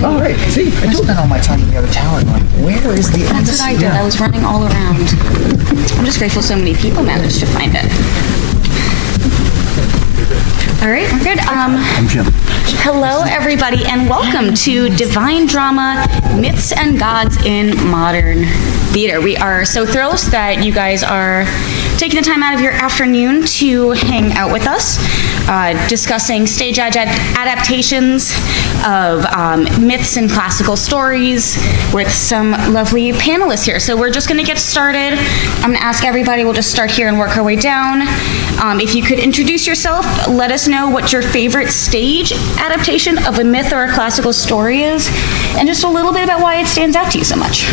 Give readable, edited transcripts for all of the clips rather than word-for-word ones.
Oh, right. See, I spent all my time in the other tower going, where is the That's what I did. I was running all around. I'm just grateful so many people managed to find it. All right, we're good. I'm Jim. Hello, everybody, and welcome to Divine Drama, Myths and Gods in Modern Theater. We are so thrilled that you guys are taking the time out of your afternoon to hang out with us, discussing stage adaptations of myths and classical stories with some lovely panelists here. So we're just going to get started. I'm going to ask everybody, we'll just start here and work our way down. If you could introduce yourself, let us know what your favorite stage adaptation of a myth or a classical story is, and just a little bit about why it stands out to you so much.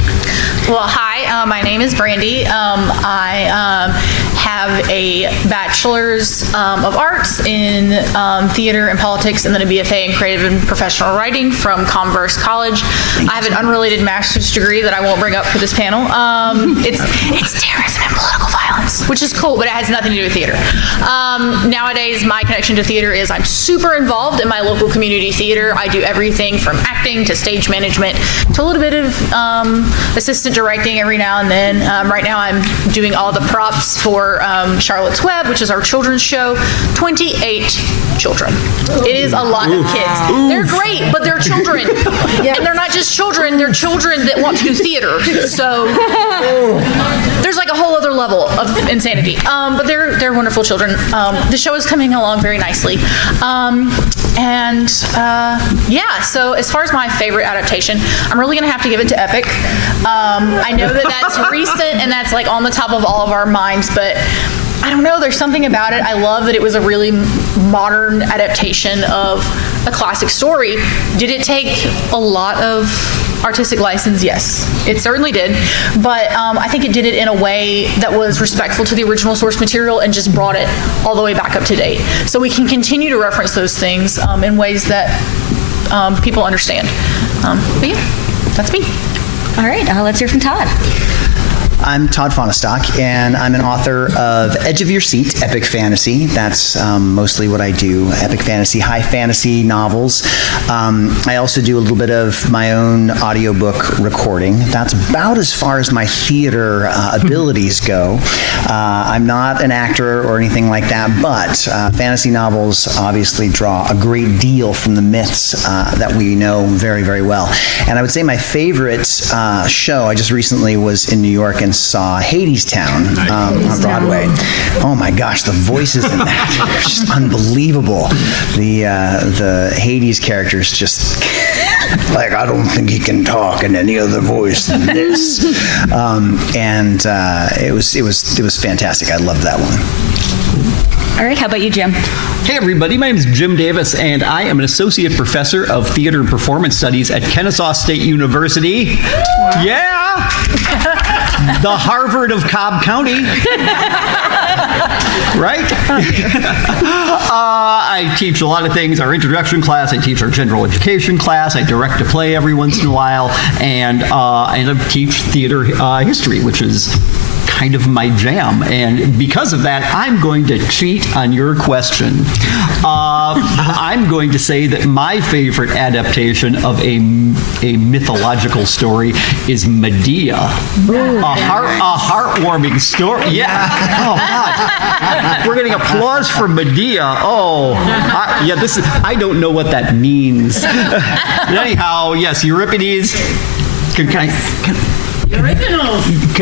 Well, hi, my name is Brandy. I have a bachelor's of arts in theater and politics, and then a BFA in creative and professional writing from Converse College. I have an unrelated master's degree that I won't bring up for this panel. It's terrorism and political violence, which is cool, but it has nothing to do with theater. Nowadays, my connection to theater is I'm super involved in my local community theater. I do everything from acting to stage management to a little bit of assistant directing every now and then. Right now, I'm doing all the props for Charlotte's Web, which is our children's show. 28 children. It is a lot of kids. They're great, but they're children. And they're not just children, they're children that want to do theater. So there's like a whole other level of insanity. But they're wonderful children. The show is coming along very nicely. So as far as my favorite adaptation, I'm really going to have to give it to Epic. I know that that's recent and that's like on the top of all of our minds, but I don't know, there's something about it. I love that it was a really modern adaptation of a classic story. Did it take a lot of artistic license? Yes, it certainly did. But I think it did it in a way that was respectful to the original source material and just brought it all the way back up to date. So we can continue to reference those things in ways that people understand. But yeah, that's me. All right, let's hear from Todd. I'm Todd Fonestock, and I'm an author of Edge of Your Seat, epic fantasy. That's mostly what I do, epic fantasy, high fantasy novels. I also do a little bit of my own audiobook recording. That's about as far as my theater abilities go. I'm not an actor or anything like that, but fantasy novels obviously draw a great deal from the myths that we know very, very well. And I would say my favorite show, I just recently was in New York and saw Hadestown on Broadway. Oh my gosh, the voices in that are just unbelievable. The Hades characters just like, I don't think he can talk in any other voice than this. It was fantastic. I loved that one. All right, how about you, Jim? Hey everybody, my name is Jim Davis, and I am an associate professor of theater and performance studies at Kennesaw State University. Wow. Yeah! The Harvard of Cobb County. Right? I teach a lot of things, our introduction class, I teach our general education class, I direct a play every once in a while, and I teach theater history, which is kind of my jam. And because of that, I'm going to cheat on your question. I'm going to say that my favorite adaptation of a mythological story is Medea. A heartwarming story. Yeah. Oh, God. We're getting applause for Medea. Oh, I don't know what that means. Anyhow, yes, Euripides. Can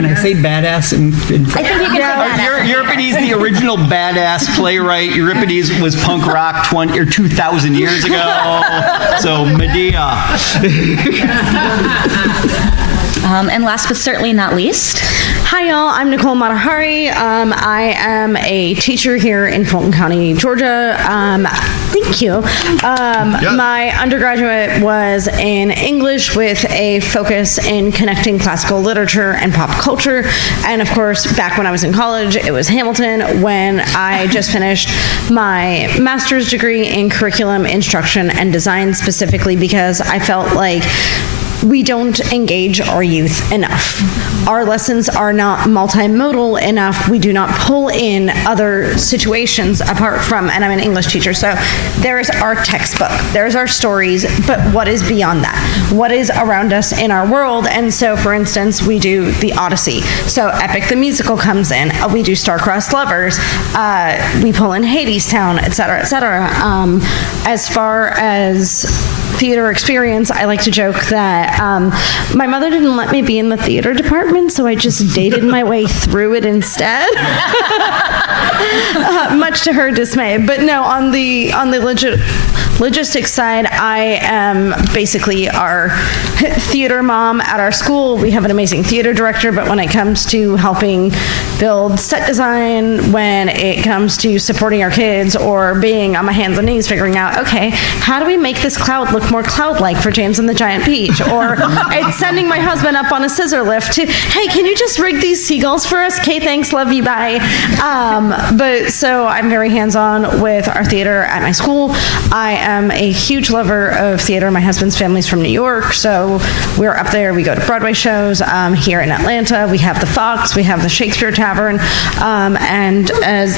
I say badass? I think you can say badass. Euripides, the original badass playwright. Euripides was punk rock 2,000 years ago. So Medea. And last but certainly not least. Hi, y'all. I'm Nicole Matahari. I am a teacher here in Fulton County, Georgia. Thank you. My undergraduate was in English with a focus in connecting classical literature and pop culture. And of course, back when I was in college, it was Hamilton. When I just finished my master's degree in curriculum instruction and design, specifically because I felt like we don't engage our youth enough. Our lessons are not multimodal enough. We do not pull in other situations apart from, and I'm an English teacher, so there's our textbook, there's our stories, but what is beyond that? What is around us in our world? And so, for instance, we do the Odyssey. So Epic the musical comes in. We do Star-Crossed Lovers. We pull in Hadestown, et cetera, et cetera. As far as theater experience, I like to joke that my mother didn't let me be in the theater department, so I just dated my way through it instead, much to her dismay. But no, on the logistics side, I am basically our theater mom at our school. We have an amazing theater director, but when it comes to helping build set design, when it comes to supporting our kids or being on my hands and knees figuring out, okay, how do we make this cloud look more cloud-like for James and the Giant Peach? Or it's sending my husband up on a scissor lift to, hey, can you just rig these seagulls for us? Okay, thanks, love you, bye. But so I'm very hands-on with our theater at my school. I am a huge lover of theater. My husband's family's from New York, so we're up there. We go to Broadway shows. Here in Atlanta, we have the Fox, we have the Shakespeare Tavern, and as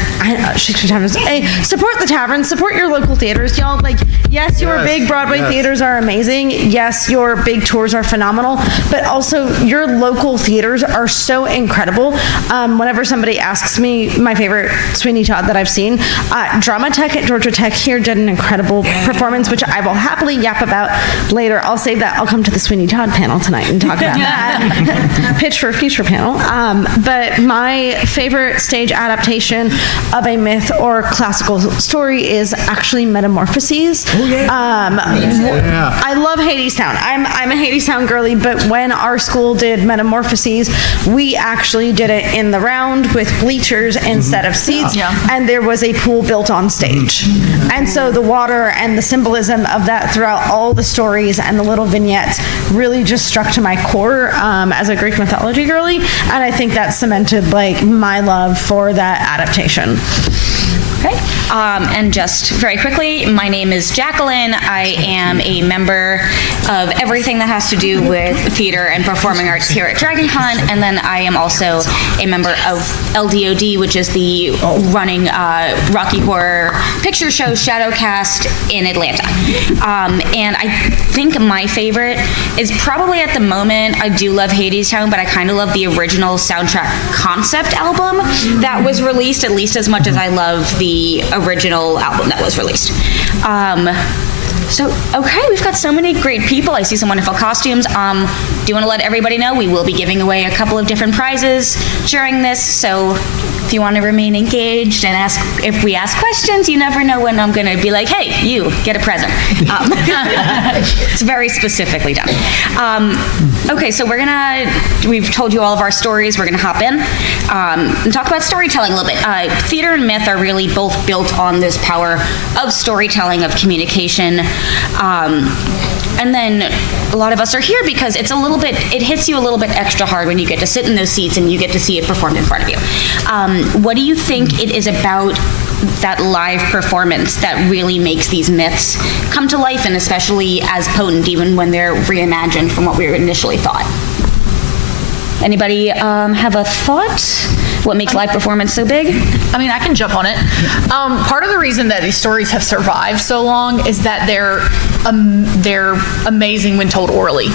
Shakespeare Taverns, hey, support the tavern, support your local theaters, y'all. Like, yes, your big Broadway theaters are amazing. Yes, your big tours are phenomenal, but also your local theaters are so incredible. Whenever somebody asks me my favorite Sweeney Todd that I've seen, Drama Tech at Georgia Tech here did an incredible performance, which I will happily yap about later. I'll save that. I'll come to the Sweeney Todd panel tonight and talk about that. Pitch for a future panel. But my favorite stage adaptation of a myth or classical story is actually Metamorphoses. I love Hadestown. I'm a Hadestown girly, but when our school did Metamorphoses, we actually did it in the round with bleachers instead of seats, and there was a pool built on stage. And so the water and the symbolism of that throughout all the stories and the little vignettes really just struck to my core as a Greek mythology girly, and I think that cemented like my love for that adaptation. Okay. And just very quickly, my name is Jacqueline. I am a member of everything that has to do with theater and performing arts here at DragonCon, and then I am also a member of LDOD, which is the running Rocky Horror Picture Show Shadowcast in Atlanta. And I think my favorite is probably at the moment, I do love Hadestown, but I kind of love the original soundtrack concept album that was released, at least as much as I love the original album that was released. So, okay, we've got so many great people. I see some wonderful costumes. Do you want to let everybody know we will be giving away a couple of different prizes during this, so if you want to remain engaged and if we ask questions, you never know when I'm going to be like, hey, you get a present. It's very specifically done. Okay, so we've told you all of our stories. We're going to hop in and talk about storytelling a little bit. Theater and myth are really both built on this power of storytelling, of communication. And then a lot of us are here because it hits you a little bit extra hard when you get to sit in those seats and you get to see it performed in front of you. What do you think it is about that live performance that really makes these myths come to life, and especially as potent even when they're reimagined from what we initially thought? Anybody have a thought? What makes live performance so big? I mean, I can jump on it. Part of the reason that these stories have survived so long is that they're amazing when told orally.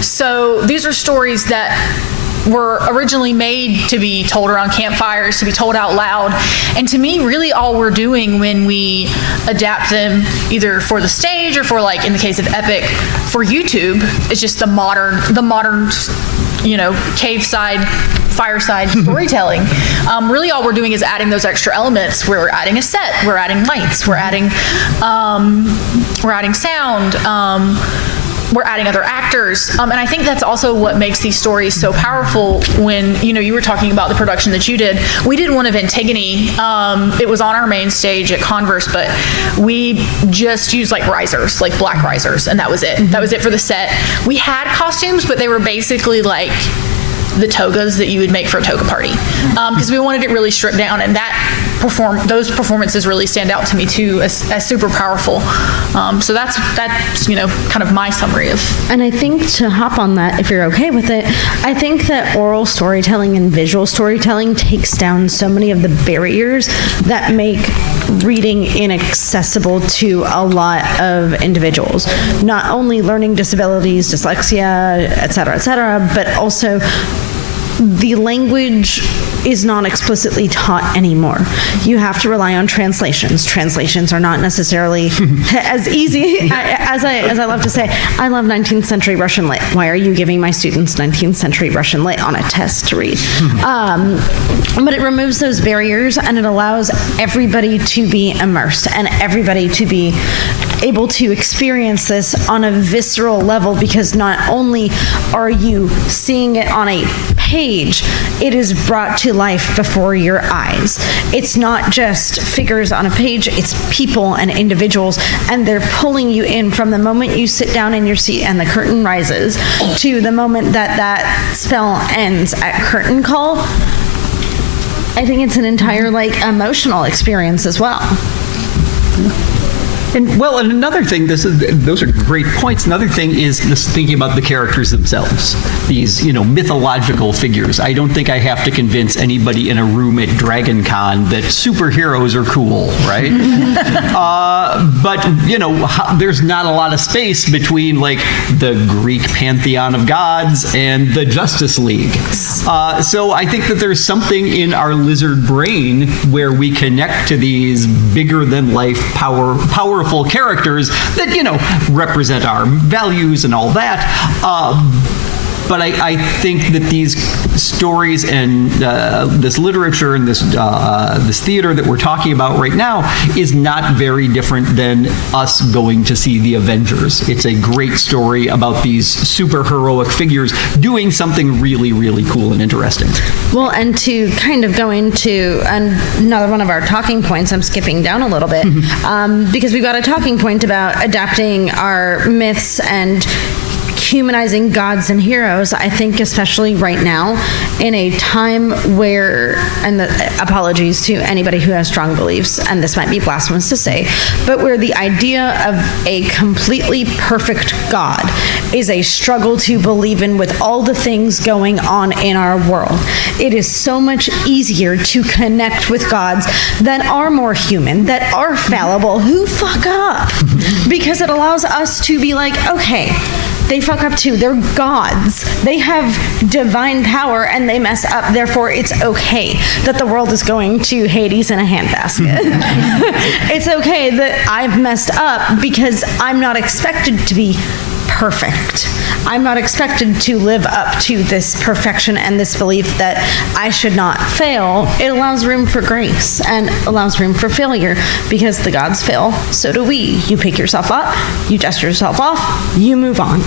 So these are stories that were originally made to be told around campfires, to be told out loud. And to me, really all we're doing when we adapt them, either for the stage or for, like in the case of Epic, for YouTube, is just the modern, cave-side, fireside storytelling. Really all we're doing is adding those extra elements. We're adding a set, we're adding lights, we're adding sound, we're adding other actors. And I think that's also what makes these stories so powerful. When, you were talking about the production that you did. We did one of Antigone. It was on our main stage at Converse, but we just used like risers, like black risers, and that was it. That was it for the set. We had costumes, but they were basically like the togas that you would make for a toga party, because we wanted it really stripped down, and that those performances really stand out to me too as super powerful. So that's kind of my summary of. And I think to hop on that, if you're okay with it, I think that oral storytelling and visual storytelling takes down so many of the barriers that make reading inaccessible to a lot of individuals. Not only learning disabilities, dyslexia, et cetera, but also the language is not explicitly taught anymore. You have to rely on translations. Translations are not necessarily as easy as I love to say. I love 19th century Russian lit. Why are you giving my students 19th century Russian lit on a test to read? But it removes those barriers and it allows everybody to be immersed and everybody to be able to experience this on a visceral level, because not only are you seeing it on a page, it is brought to life before your eyes. It's not just figures on a page, it's people and individuals, and they're pulling you in from the moment you sit down in your seat and the curtain rises to the moment that spell ends at curtain call. I think it's an entire emotional experience as well. And another thing, those are great points. Another thing is this thinking about the characters themselves, these mythological figures. I don't think I have to convince anybody in a room at Dragon Con that superheroes are cool, right? But there's not a lot of space between the Greek pantheon of gods and the Justice League. So I think that there's something in our lizard brain where we connect to these bigger than life powerful characters that represent our values and all that. But I think that these stories and this literature and this theater that we're talking about right now is not very different than us going to see The Avengers. It's a great story about these super heroic figures doing something really, really cool and interesting. Well, and to kind of go into another one of our talking points, I'm skipping down a little bit, because we've got a talking point about adapting our myths and humanizing gods and heroes. I think especially right now in a time where, and apologies to anybody who has strong beliefs, and this might be blasphemous to say, but where the idea of a completely perfect God is a struggle to believe in with all the things going on in our world. It is so much easier to connect with gods that are more human, that are fallible, who fuck up, because it allows us to be like, okay, they fuck up too. They're gods. They have divine power and they mess up. Therefore, it's okay that the world is going to Hades in a handbasket. It's okay that I've messed up because I'm not expected to be perfect. I'm not expected to live up to this perfection and this belief that I should not fail. It allows room for grace and allows room for failure, because the gods fail, so do we. You pick yourself up, you dust yourself off, you move on.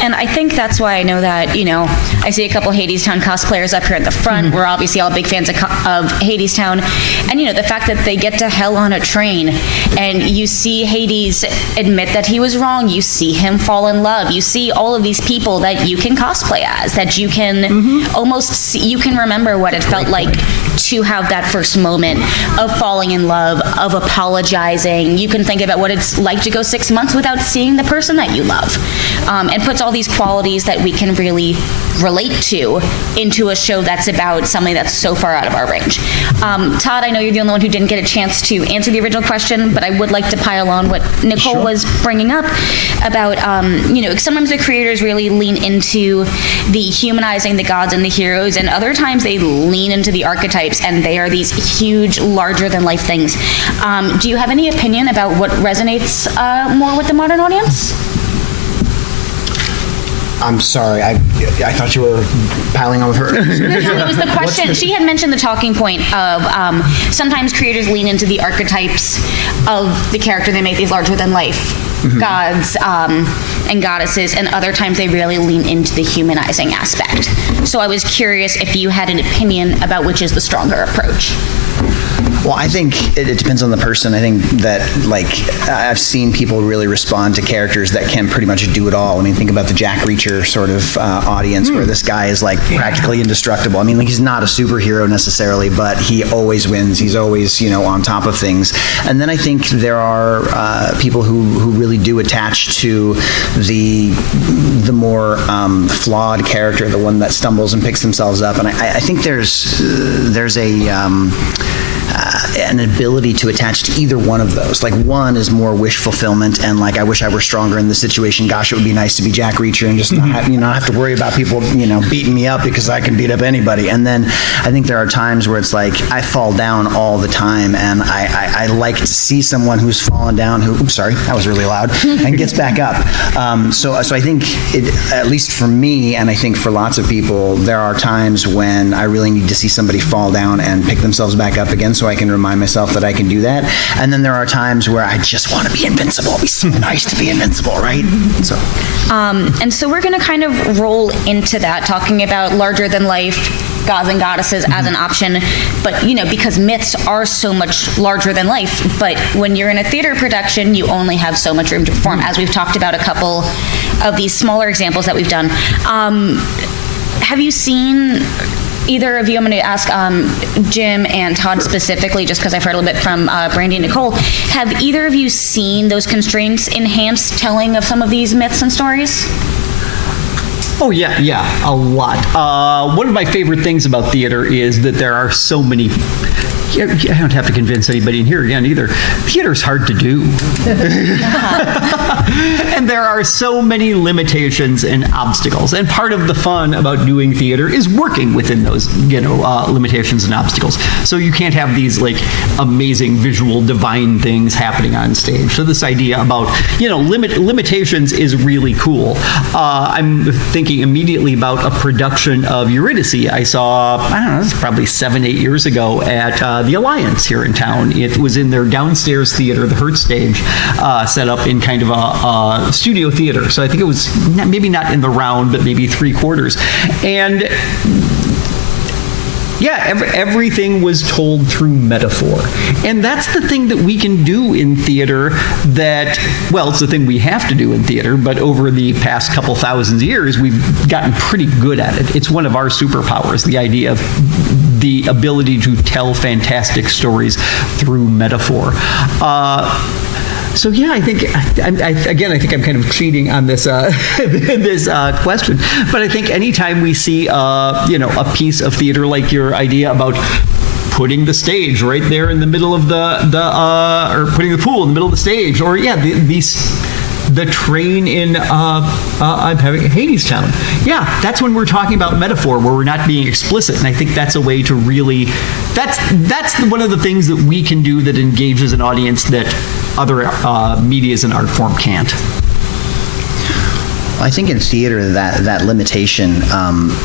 And I think that's why I know that, I see a couple Hadestown cosplayers up here at the front. We're obviously all big fans of Hadestown. And, the fact that they get to hell on a train and you see Hades admit that he was wrong. You see him fall in love. You see all of these people that you can cosplay as, that you can almost see, you can remember what it felt like to have that first moment of falling in love, of apologizing. You can think about what it's like to go 6 months without seeing the person that you love, and puts all these qualities that we can really relate to into a show that's about something that's so far out of our range. Todd, I know you're the only one who didn't get a chance to answer the original question, but I would like to pile on what Nicole was bringing up about, sometimes the creators really lean into the humanizing the gods and the heroes, and other times they lean into the archetypes, and they are these huge, larger-than-life things. Do you have any opinion about what resonates more with the modern audience? I'm sorry, I thought you were piling on with her. No, it was the question. She had mentioned the talking point of sometimes creators lean into the archetypes of the character. They make these larger-than-life gods and goddesses, and other times they really lean into the humanizing aspect. So I was curious if you had an opinion about which is the stronger approach. Well, I think it depends on the person. I think that, like, I've seen people really respond to characters that can pretty much do it all. I mean, think about the Jack Reacher sort of audience where this guy is, like, practically indestructible. I mean, like, he's not a superhero necessarily, but he always wins. He's always, on top of things. And then I think there are people who really do attach to the more flawed character, the one that stumbles and picks themselves up. And I think there's an ability to attach to either one of those. Like, one is more wish fulfillment and, like, I wish I were stronger in this situation. Gosh, it would be nice to be Jack Reacher and just not have to worry about people, beating me up because I can beat up anybody. And then I think there are times where it's like I fall down all the time, and I like to see someone who's fallen down that was really loud, and gets back up. So I think at least for me, and I think for lots of people, there are times when I really need to see somebody fall down and pick themselves back up again, so I can remind myself that I can do that. And then there are times where I just want to be invincible. It'd be so nice to be invincible, right? So, and so we're going to kind of roll into that, talking about larger than life gods and goddesses as an option, but because myths are so much larger than life, but when you're in a theater production, you only have so much room to perform, as we've talked about a couple of these smaller examples that we've done. Have you seen, either of you, I'm going to ask Jim and Todd specifically, just because I've heard a little bit from Brandy and Nicole, have either of you seen those constraints enhance telling of some of these myths and stories? Oh, yeah, a lot. One of my favorite things about theater is that there are so many. I don't have to convince anybody in here again either. Theater's hard to do. And there are so many limitations and obstacles. And part of the fun about doing theater is working within those, limitations and obstacles. So you can't have these, like, amazing visual divine things happening on stage. So this idea about, limitations is really cool. I'm thinking immediately about a production of Eurydice I saw, it's probably 7-8 years ago at the Alliance here in town. It was in their downstairs theater, the Hurt stage, set up in kind of a studio theater. So I think it was maybe not in the round, but maybe 3/4. And everything was told through metaphor. And that's the thing that we can do in theater it's the thing we have to do in theater, but over the past couple thousand years, we've gotten pretty good at it. It's one of our superpowers, the idea of the ability to tell fantastic stories through metaphor. I think I'm kind of cheating on this this question, but I think anytime we see a piece of theater, like your idea about putting the stage right there in the middle of or putting the pool in the middle of the stage, or the train in I'm having Hadestown. Yeah, that's when we're talking about metaphor, where we're not being explicit, and I think that's a way to really. That's one of the things that we can do that engages an audience that other medias and art form can't. I think in theater that limitation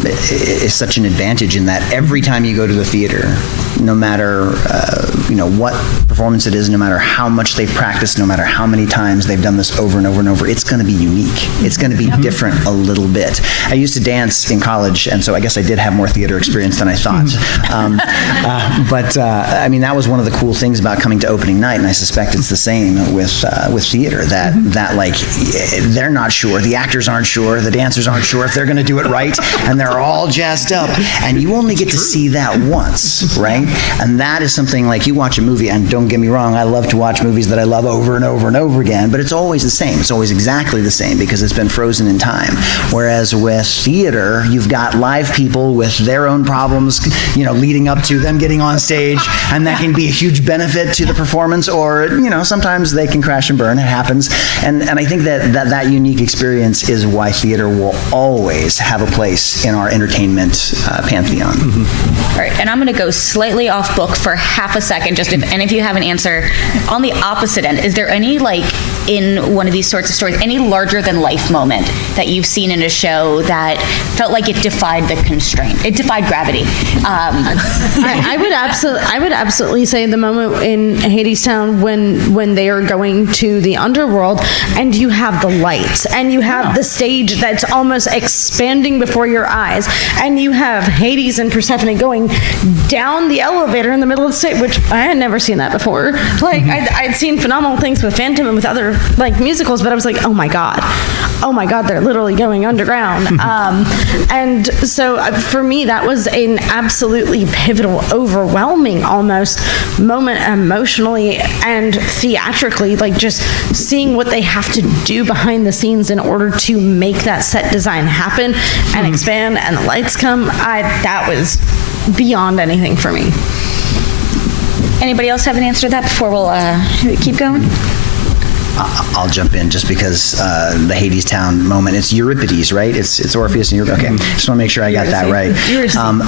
is such an advantage, in that every time you go to the theater, no matter what performance it is, no matter how much they've practiced, no matter how many times they've done this over and over and over, it's going to be unique. It's going to be different a little bit. I used to dance in college, and so I guess I did have more theater experience than I thought. That was one of the cool things about coming to opening night, and I suspect it's the same with theater. That like they're not sure, the actors aren't sure, the dancers aren't sure if they're going to do it right, and they're all jazzed up, and you only get to see that once, right? And that is something, like, you watch a movie, and don't get me wrong, I love to watch movies that I love over and over and over again, but it's always the same. It's always exactly the same because it's been frozen in time. Whereas with theater, you've got live people with their own problems, leading up to them getting on stage, and that can be a huge benefit to the performance, or, sometimes they can crash and burn. It happens. And I think that unique experience is why theater will always have a place in our entertainment pantheon. All right, and I'm going to go slightly off book for half a second, and if you have an answer on the opposite end, is there any in one of these sorts of stories, any larger than life moment that you've seen in a show that felt like it defied the constraint, it defied gravity. I would absolutely say the moment in Hadestown when they are going to the underworld and you have the lights and you have the stage that's almost expanding before your eyes, and you have Hades and Persephone going down the elevator in the middle of the stage, which I had never seen that before. Like I'd seen phenomenal things with Phantom and with other like musicals, but I was like, oh my god, they're literally going underground. And so for me, that was an absolutely pivotal, overwhelming almost moment emotionally and theatrically, like just seeing what they have to do behind the scenes in order to make that set design happen and expand and the lights come. That was beyond anything for me. Anybody else have an answer to that before we'll keep going? I'll jump in just because the Hadestown moment, it's Euripides, right? It's Orpheus and Euripides. Okay, just want to make sure I got that right. Eurydice. Oh,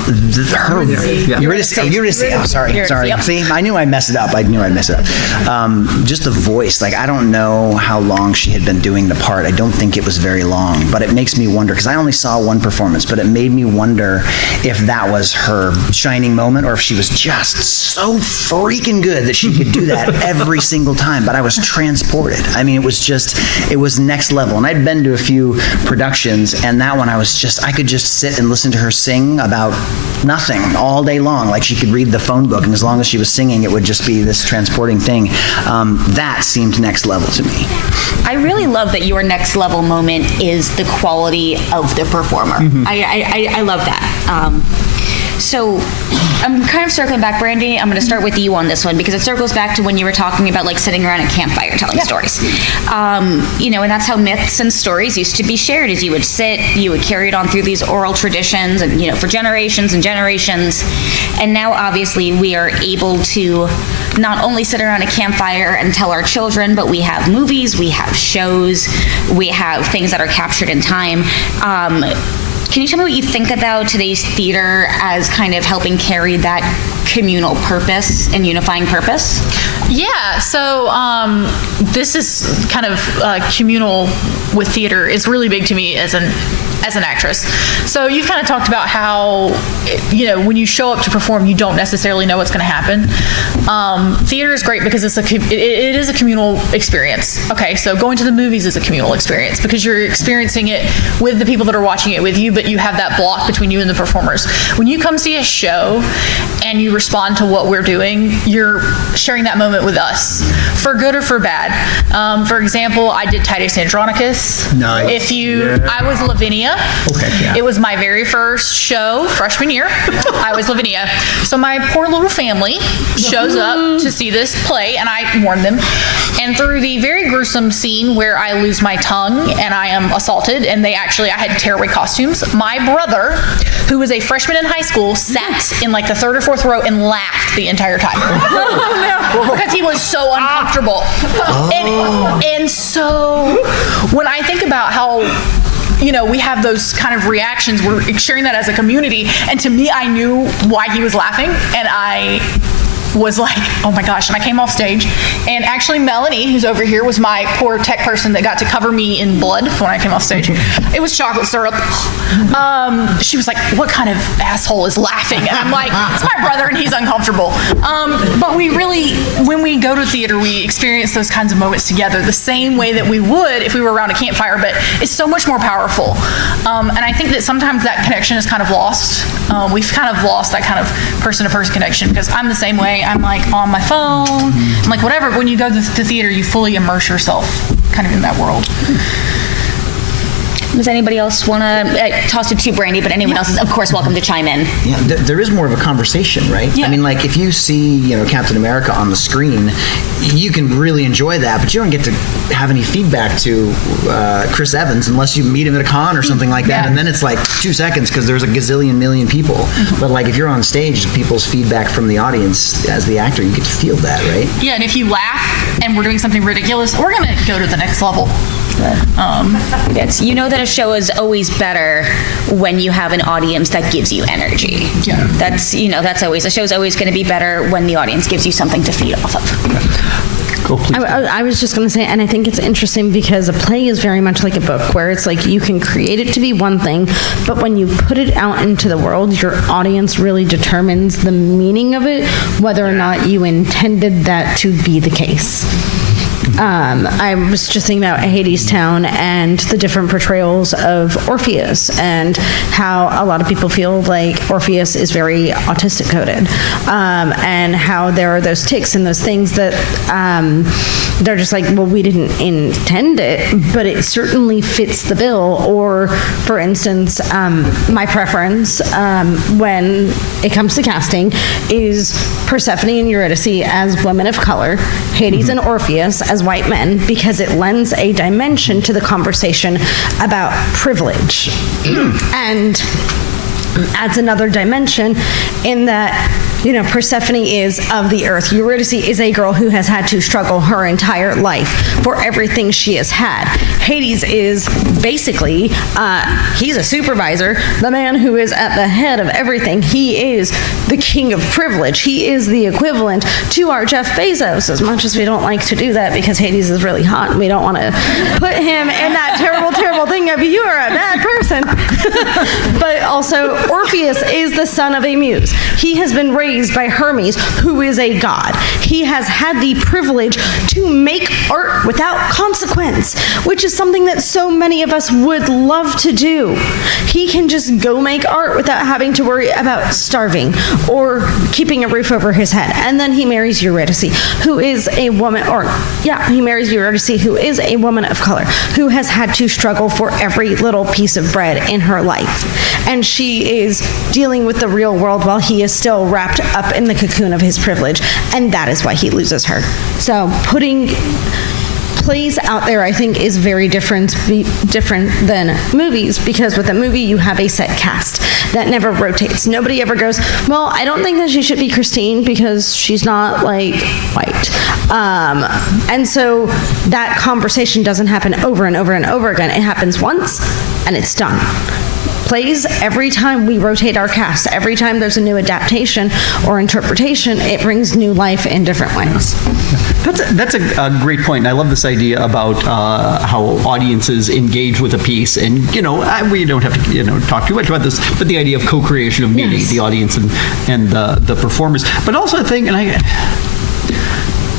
sorry. Yep. See, I knew I'd mess it up. Just the voice, like I don't know how long she had been doing the part. I don't think it was very long, but it makes me wonder, because I only saw one performance, but it made me wonder if that was her shining moment or if she was just so freaking good that she could do that every single time. But I was transported. I mean, it was next level. And I'd been to a few productions, and that one I could just sit and listen to her sing about nothing all day long. Like she could read the phone book, and as long as she was singing, it would just be this transporting thing. That seemed next level to me. I really love that your next level moment is the quality of the performer. I love that. So I'm kind of circling back, Brandy. I'm going to start with you on this one because it circles back to when you were talking about like sitting around a campfire telling stories. And that's how myths and stories used to be shared. As you would sit, you would carry it on through these oral traditions, and for generations and generations. And now, obviously, we are able to not only sit around a campfire and tell our children, but we have movies, we have shows, we have things that are captured in time. Can you tell me what you think about today's theater as kind of helping carry that communal purpose and unifying purpose? Yeah, so this is kind of communal with theater is really big to me as an actress. So you've kind of talked about how, when you show up to perform, you don't necessarily know what's going to happen. Theater is great because it is a communal experience. Okay, so going to the movies is a communal experience because you're experiencing it with the people that are watching it with you, but you have that block between you and the performers. When you come see a show and you respond to what we're doing, you're sharing that moment with us, for good or for bad. For example, I did Titus Andronicus. Nice. I was Lavinia. Okay, yeah. It was my very first show, freshman year. I was Lavinia. So my poor little family shows up to see this play, and I warned them. And through the very gruesome scene where I lose my tongue and I am assaulted, and I had tearaway costumes, my brother, who was a freshman in high school, sat in like the third or fourth row and laughed the entire time. Because he was so uncomfortable. And so when I think about how we have those kind of reactions, we're sharing that as a community, and to me, I knew why he was laughing, and I was like, oh my gosh. And I came off stage, and actually Melanie, who's over here, was my poor tech person that got to cover me in blood when I came off stage. It was chocolate syrup. She was like, what kind of asshole is laughing? And I'm like, it's my brother and he's uncomfortable. But we really, when we go to theater, we experience those kinds of moments together the same way that we would if we were around a campfire, but it's so much more powerful. And I think that sometimes that connection is kind of lost. We've kind of lost that kind of person-to-person connection because I'm the same way. I'm like on my phone, I'm like whatever. When you go to the theater, you fully immerse yourself kind of in that world. Does anybody else want to toss it to Brandy, but anyone else is, of course, welcome to chime in. Yeah, there is more of a conversation, right? Yeah. I mean, like if you see, Captain America on the screen, you can really enjoy that, but you don't get to have any feedback to Chris Evans unless you meet him at a con or something like that, and then it's like 2 seconds because there's a gazillion million people. But like if you're on stage, people's feedback from the audience as the actor, you get to feel that, right? Yeah, and if you laugh and we're doing something ridiculous, we're going to go to the next level. That a show is always better when you have an audience that gives you energy. Yeah. That's always, a show's always going to be better when the audience gives you something to feed off of. Oh, please. I was just going to say, and I think it's interesting because a play is very much like a book, where it's like you can create it to be one thing, but when you put it out into the world, your audience really determines the meaning of it, whether or not you intended that to be the case. I was just thinking about Hadestown and the different portrayals of Orpheus, and how a lot of people feel like Orpheus is very autistic coded, and how there are those tics and those things that they're just like, well, we didn't intend it, but it certainly fits the bill. Or, for instance, my preference when it comes to casting is Persephone and Eurydice as women of color, Hades and Orpheus as white men, because it lends a dimension to the conversation about privilege and adds another dimension in that, you know, Persephone is of the earth. Eurydice is a girl who has had to struggle her entire life for everything she has had. Hades is basically, he's a supervisor, the man who is at the head of everything. He is the king of privilege. He is the equivalent to our Jeff Bezos, as much as we don't like to do that because Hades is really hot and we don't want to put him in that terrible, terrible thing of you are a bad person. But also, Orpheus is the son of a muse. He has been raised by Hermes, who is a god. He has had the privilege to make art without consequence, which is something that so many of us would love to do. He can just go make art without having to worry about starving or keeping a roof over his head. And then he marries Eurydice, who is a woman, he marries Eurydice, who is a woman of color, who has had to struggle for every little piece of bread in her life. And she is dealing with the real world while he is still wrapped up in the cocoon of his privilege, and that is why he loses her. So putting plays out there, I think, is very different than movies, because with a movie you have a set cast that never rotates. Nobody ever goes, well, I don't think that she should be Christine because she's not like white. And so that conversation doesn't happen over and over and over again. It happens once and it's done. Plays, every time we rotate our cast, every time there's a new adaptation or interpretation, it brings new life in different ways. That's a great point. And I love this idea about how audiences engage with a piece. And, you know, we don't have to, you know, talk too much about this, but the idea of co-creation of meaning, the audience and the performers. But also I think, and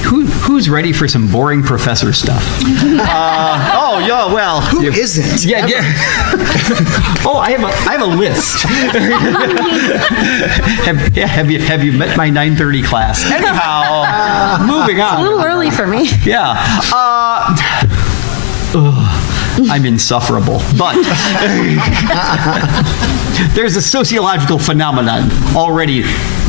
who's ready for some boring professor stuff? Who isn't? Yeah. Oh, I have a list. have you met my 9:30 class? Anyhow, moving on. It's a little early for me. Yeah. I'm insufferable, but there's a sociological phenomenon already.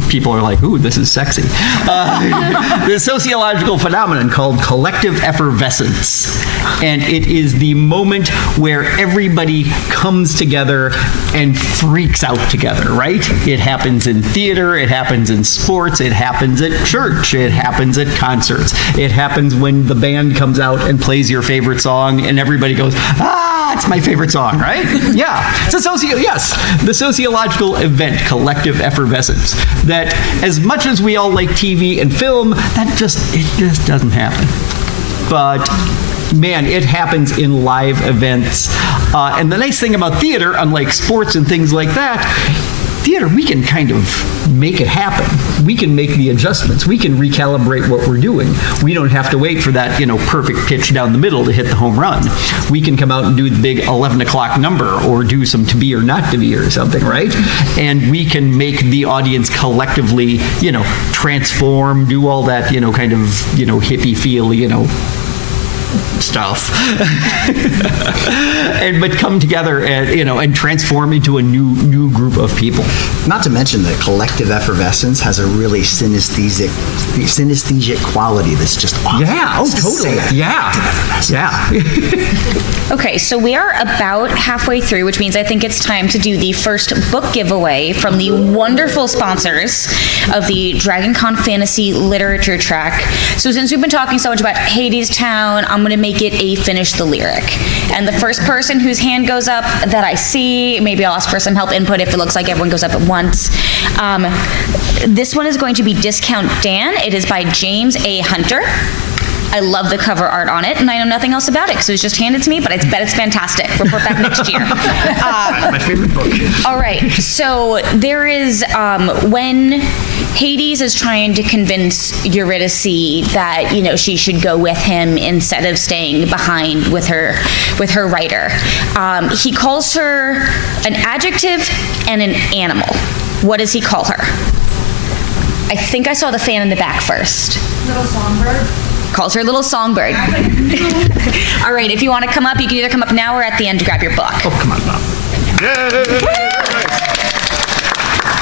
People are like, ooh, this is sexy. The sociological phenomenon called collective effervescence. And it is the moment where everybody comes together and freaks out together, right? It happens in theater, it happens in sports, it happens at church, it happens at concerts. It happens when the band comes out and plays your favorite song and everybody goes, it's my favorite song, right? Yeah. It's the sociological event, collective effervescence, that as much as we all like TV and film, it just doesn't happen. But man, it happens in live events. And the nice thing about theater, unlike sports and things like that, theater, we can kind of make it happen. We can make the adjustments. We can recalibrate what we're doing. We don't have to wait for that, perfect pitch down the middle to hit the home run. We can come out and do the big 11 o'clock number or do some to be or not to be or something, right? And we can make the audience collectively, transform, do all that, kind of, hippie feel, stuff, but come together and transform into a new group of people. Not to mention that collective effervescence has a really synesthetic quality that's just awesome. Yeah, totally. Yeah. Okay, so we are about halfway through, which means I think it's time to do the first book giveaway from the wonderful sponsors of the DragonCon Fantasy Literature Track. So since we've been talking so much about Hadestown, I'm going to make it a finish the lyric. And the first person whose hand goes up that I see, maybe I'll ask for some help input if it looks like everyone goes up at once. This one is going to be Discount Dan. It is by James A. Hunter. I love the cover art on it, and I know nothing else about it because it was just handed to me, but I bet it's fantastic. Report back next year. My favorite book. All right, so there is, when Hades is trying to convince Eurydice that, she should go with him instead of staying behind with her writer, he calls her an adjective and an animal. What does he call her? I think I saw the fan in the back first. Little songbird. Calls her little songbird. All right, if you want to come up, you can either come up now or at the end to grab your book. Oh, come on, Bob.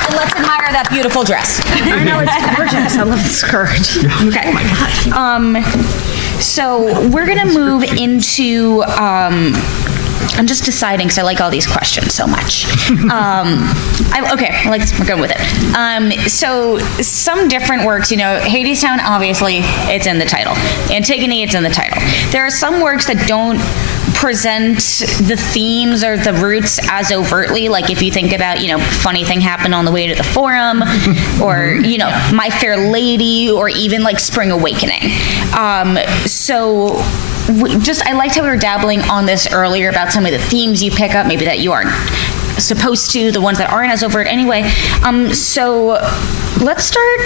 And let's admire that beautiful dress. I know, it's gorgeous. I love the skirt. Okay. Oh my God. So we're gonna move into. I'm just deciding because I like all these questions so much. We're going with it. So some different works, Hadestown, obviously, it's in the title. Antigone, it's in the title. There are some works that don't present the themes or the roots as overtly, like if you think about, funny thing happened on the way to the forum, or, My Fair Lady, or even like Spring Awakening. I liked how we were dabbling on this earlier about some of the themes you pick up, maybe that you aren't supposed to, the ones that aren't as overt anyway. So let's start,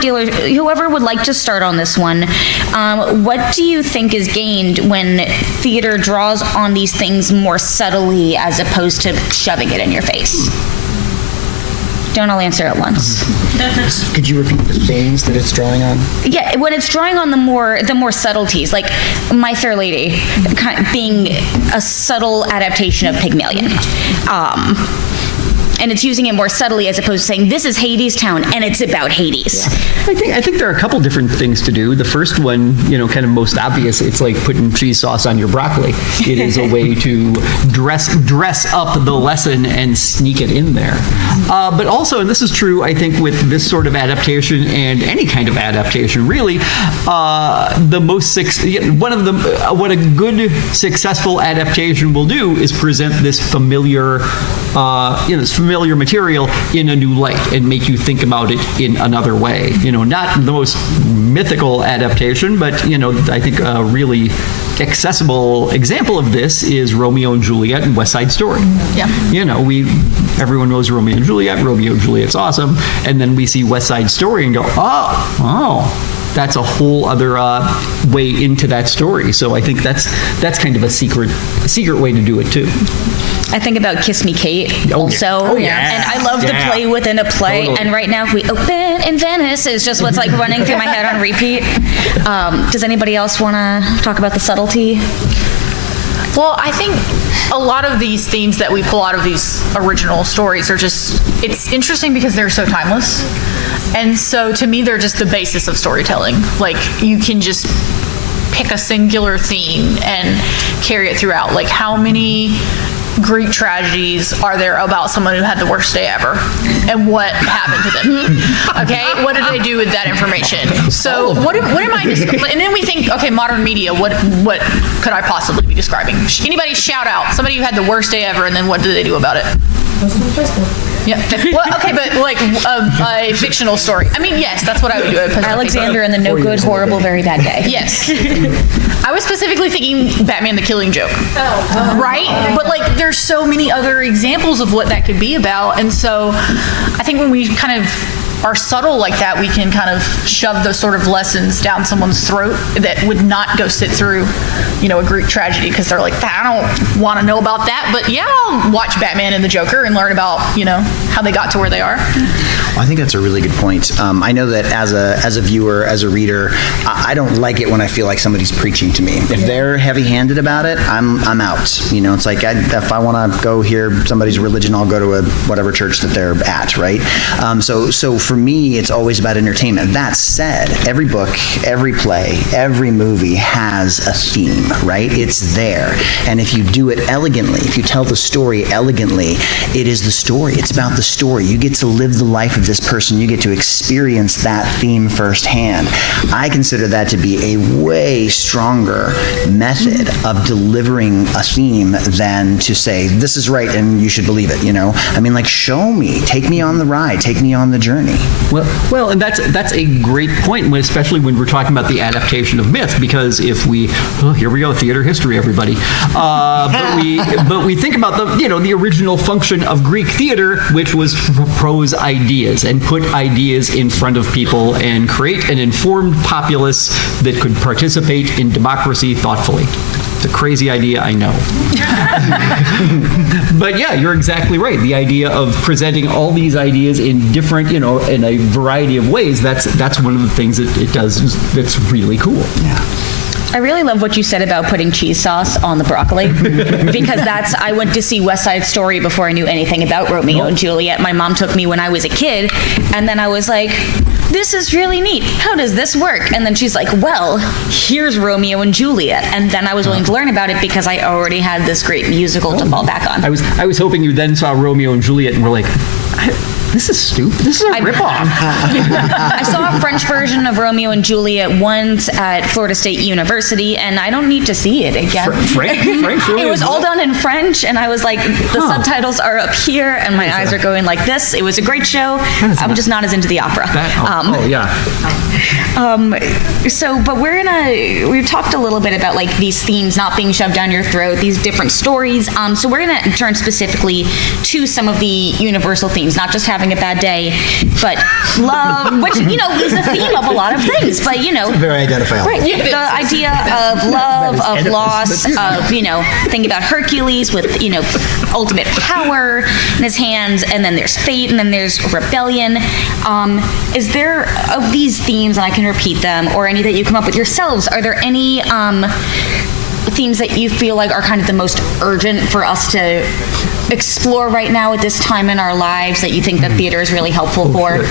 dealers, whoever would like to start on this one, what do you think is gained when theater draws on these things more subtly as opposed to shoving it in your face? Don't all answer at once. Could you repeat the things that it's drawing on? Yeah, when it's drawing on the more subtleties, like My Fair Lady being a subtle adaptation of Pygmalion. And it's using it more subtly as opposed to saying, this is Hadestown, and it's about Hades. Yeah. I think there are a couple different things to do. The first one, kind of most obvious, it's like putting cheese sauce on your broccoli. It is a way to dress up the lesson and sneak it in there. But also, and this is true, I think, with this sort of adaptation and any kind of adaptation, really, what a good successful adaptation will do is present this familiar material in a new light and make you think about it in another way. Not the most mythical adaptation, but, I think a really accessible example of this is Romeo and Juliet and West Side Story. Yeah. Everyone knows Romeo and Juliet's awesome. And then we see West Side Story and go, oh, that's a whole other way into that story. So I think that's kind of a secret way to do it too. I think about Kiss Me Kate also. Oh, yeah. And I love the play within a play. Totally. And right now, if we open in Venice, is just what's like running through my head on repeat. Does anybody else want to talk about the subtlety? Well, I think a lot of these themes that we pull out of these original stories are it's interesting because they're so timeless. And so to me, they're just the basis of storytelling. Like, you can just pick a singular theme and carry it throughout. Like, how many Greek tragedies are there about someone who had the worst day ever and what happened to them? Okay, what did they do with that information? So what am I, and then we think, okay, modern media, what could I possibly be describing? Anybody shout out somebody who had the worst day ever, and then what did they do about it? Yeah. Well, okay, but like a fictional story. I mean, yes, that's what I would do. Alexander and the No Good, Horrible, Very Bad Day. Yes. I was specifically thinking Batman the Killing Joke. Right? But like, there's so many other examples of what that could be about. And so I think when we kind of are subtle like that, we can kind of shove those sort of lessons down someone's throat that would not go sit through, a Greek tragedy, because they're like, I don't want to know about that, but yeah, I'll watch Batman and the Joker and learn about, how they got to where they are. Well, I think that's a really good point. I know that as a viewer, as a reader, I don't like it when I feel like somebody's preaching to me. If they're heavy-handed about it, I'm out. It's like if I want to go hear somebody's religion, I'll go to whatever church that they're at, right? So for me, it's always about entertainment. That said, every book, every play, every movie has a theme, right? It's there. And if you do it elegantly, if you tell the story elegantly, it is the story. It's about the story. You get to live the life of this person. You get to experience that theme firsthand. I consider that to be a way stronger method of delivering a theme than to say, this is right and you should believe it, I mean, like, show me, take me on the ride, take me on the journey. Well, and that's a great point, especially when we're talking about the adaptation of myth, because if here we go, theater history, everybody. But we think about the original function of Greek theater, which was to propose ideas and put ideas in front of people and create an informed populace that could participate in democracy thoughtfully. It's a crazy idea, I know. But yeah, you're exactly right. The idea of presenting all these ideas in different, in a variety of ways, that's one of the things that it does that's really cool. Yeah. I really love what you said about putting cheese sauce on the broccoli, because I went to see West Side Story before I knew anything about Romeo and Juliet. My mom took me when I was a kid, and then I was like, this is really neat. How does this work? And then she's like, well, here's Romeo and Juliet. And then I was willing to learn about it because I already had this great musical to fall back on. I was hoping you then saw Romeo and Juliet and were like, this is stupid. This is a ripoff. I saw a French version of Romeo and Juliet once at Florida State University, and I don't need to see it again. French? It was all done in French, and I was like, the subtitles are up here, and my eyes are going like this. It was a great show. I'm just not as into the opera. But we've talked a little bit about like these themes not being shoved down your throat, these different stories. So we're gonna turn specifically to some of the universal themes, not just having a bad day, but love, which, is a theme of a lot of things, but, It's very identifiable. Right. The idea of love, of loss, of, thinking about Hercules with, ultimate power in his hands, and then there's fate, and then there's rebellion. Is there, of these themes, and I can repeat them, or any that you come up with yourselves, are there any themes that you feel like are kind of the most urgent for us to explore right now at this time in our lives that you think that theater is really helpful for?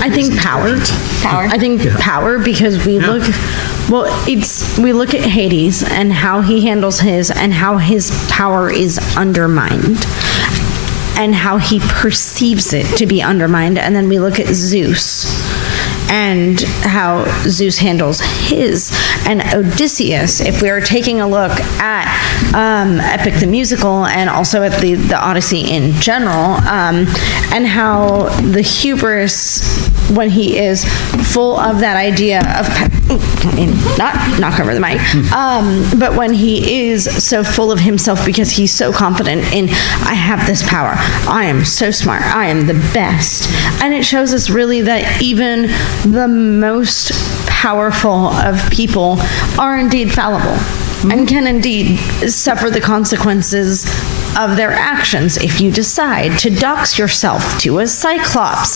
I think power. I think power, because we look at Hades and how he handles his, and how his power is undermined, and how he perceives it to be undermined, and then we look at Zeus and how Zeus handles his, and Odysseus, if we are taking a look at Epic the musical, and also at the Odyssey in general, and how the hubris, when he is full of that idea of, not cover the mic, but when he is so full of himself because he's so confident in, I have this power, I am so smart, I am the best, and it shows us really that even the most powerful of people are indeed fallible and can indeed suffer the consequences of their actions. If you decide to dox yourself to a cyclops,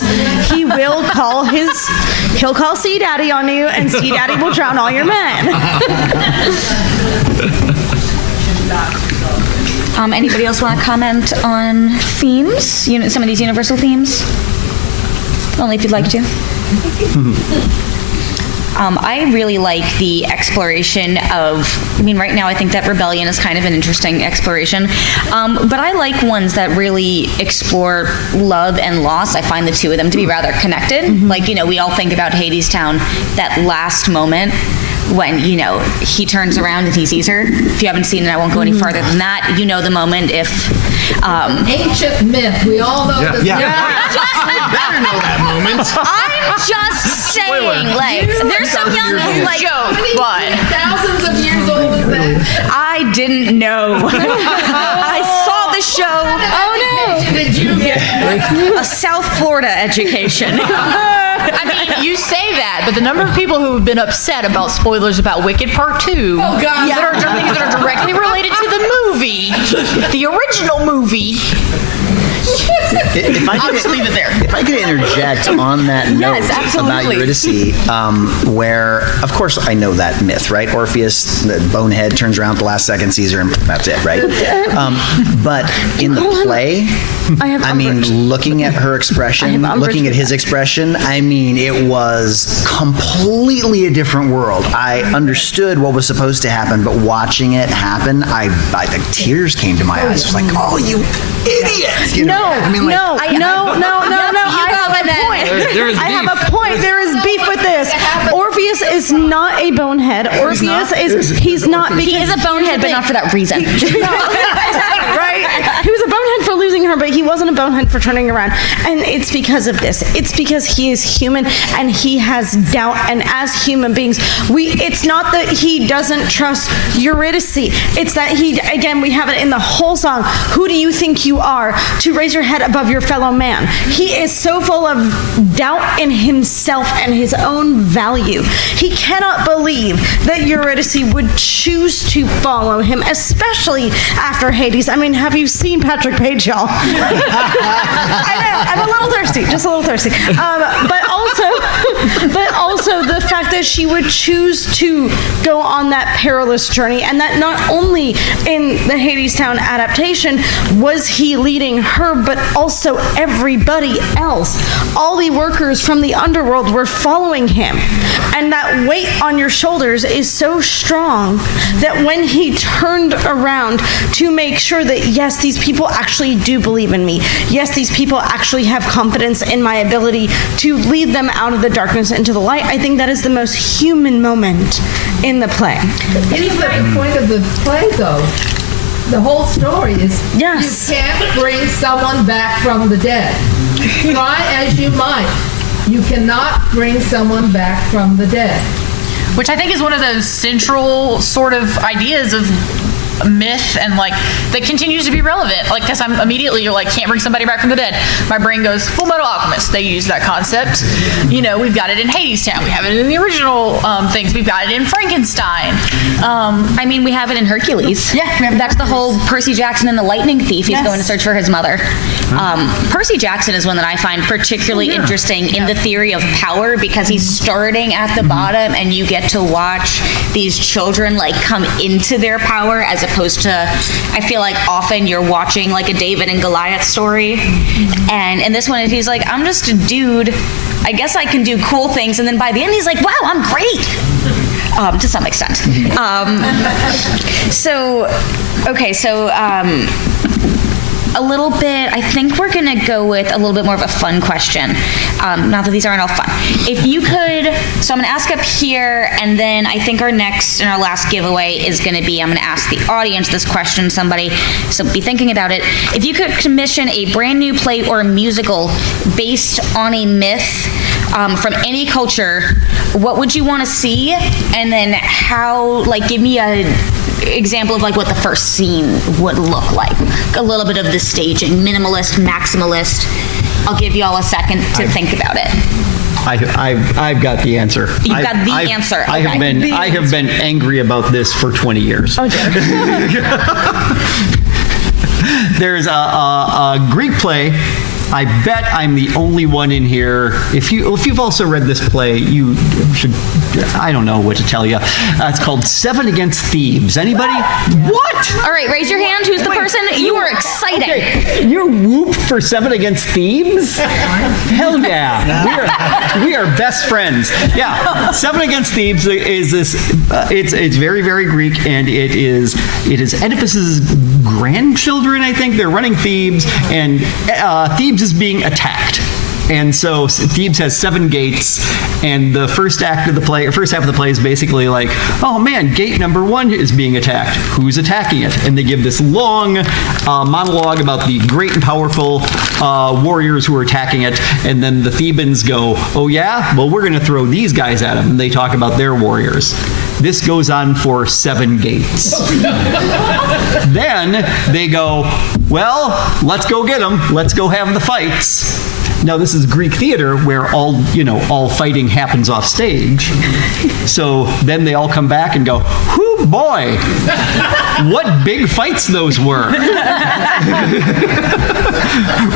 he'll call Sea Daddy on you, and Sea Daddy will drown all your men. Anybody else want to comment on themes? Some of these universal themes? Only if you'd like to. I really like the exploration of, right now I think that rebellion is kind of an interesting exploration, but I like ones that really explore love and loss. I find the two of them to be rather connected. Mm-hmm. Like, we all think about Hadestown, that last moment when, he turns around and he sees her. If you haven't seen it, I won't go any farther than that. The moment if... ancient myth. We all know this. Yeah. You better know that moment. I'm just saying, there's some young, thousands of years old is that? I didn't know. I saw the show. Oh no! Did you get a South Florida education? You say that, but the number of people who have been upset about spoilers about Wicked Part 2 that are things that are directly related to the movie, the original movie. I'll just leave it there. If I could interject on that note about Eurydice, where, of course, I know that myth, right? Orpheus, the bonehead, turns around at the last second, sees her, and that's it, right? But in the play, looking at her expression, looking at his expression, it was completely a different world. I understood what was supposed to happen, but watching it happen, the tears came to my eyes. I was like, oh, you idiots! No. I have a point. There is beef with this. Orpheus is not a bonehead. He's not. He is a bonehead, but not for that reason. Right? He was a bonehead for losing her, but he wasn't a bonehead for turning around. And it's because of this. It's because he is human and he has doubt. And as human beings, it's not that he doesn't trust Eurydice. It's that we have it in the whole song. Who do you think you are to raise your head above your fellow man? He is so full of doubt in himself and his own value. He cannot believe that Eurydice would choose to follow him, especially after Hades. I mean, have you seen Patrick Page, y'all? I know, I'm a little thirsty, just a little thirsty. But also the fact that she would choose to go on that perilous journey, and that not only in the Hadestown adaptation was he leading her, but also everybody else. All the workers from the underworld were following him. And that weight on your shoulders is so strong that when he turned around to make sure that, yes, these people actually do believe in me. Yes, these people actually have confidence in my ability to lead them out of the darkness into the light. I think that is the most human moment in the play. Isn't that the point of the play, though? The whole story is yes. You can't bring someone back from the dead. Try as you might. You cannot bring someone back from the dead. Which I think is one of those central sort of ideas of myth and like that continues to be relevant. Like, because I'm immediately, you're like, can't bring somebody back from the dead. My brain goes, Full Metal Alchemist. They use that concept. You know, we've got it in Hadestown. We have it in the original things. We've got it in Frankenstein. I mean, we have it in Hercules. Yeah, that's the whole Percy Jackson and the Lightning Thief. He's going to search for his mother. Percy Jackson is one that I find particularly interesting in the theory of power, because he's starting at the bottom and you get to watch these children like come into their power, as opposed to, I feel like often you're watching like a David and Goliath story. And in this one, he's like, I'm just a dude. I guess I can do cool things. And then by the end, he's like, wow, I'm great. To some extent. A little bit, I think we're gonna go with a little bit more of a fun question. Not that these aren't all fun. If you could, so I'm gonna ask up here, and then I think our next and our last giveaway is gonna be, I'm gonna ask the audience this question, somebody, so be thinking about it. If you could commission a brand new play or a musical based on a myth from any culture, what would you wanna see? And then how, like, give me a example of like what the first scene would look like. A little bit of the staging, minimalist, maximalist. I'll give you all a second to think about it. I've got the answer. You've got the answer. Okay. I have been angry about this for 20 years. Oh, dear. There's a Greek play. I bet I'm the only one in here. If you've also read this play, you should. I don't know what to tell you. It's called Seven Against Thebes. Anybody? What? All right, raise your hand. Who's the person? You are excited. Okay. You're whoop for Seven Against Thebes? Hell yeah. We are best friends. Yeah. Seven Against Thebes is this. It's very, very Greek, and it is Oedipus's grandchildren. I think they're running Thebes, and Thebes is being attacked. And so Thebes has 7 gates, and the first half of the play is basically like, oh man, gate number 1 is being attacked. Who's attacking it? And they give this long monologue about the great and powerful warriors who are attacking it, and then the Thebans go, oh yeah? Well, we're going to throw these guys at them, and they talk about their warriors. This goes on for 7 gates. Then they go, well, let's go get them. Let's go have the fights. Now, this is Greek theater where all fighting happens off stage. So then they all come back and go, whoo, boy, what big fights those were.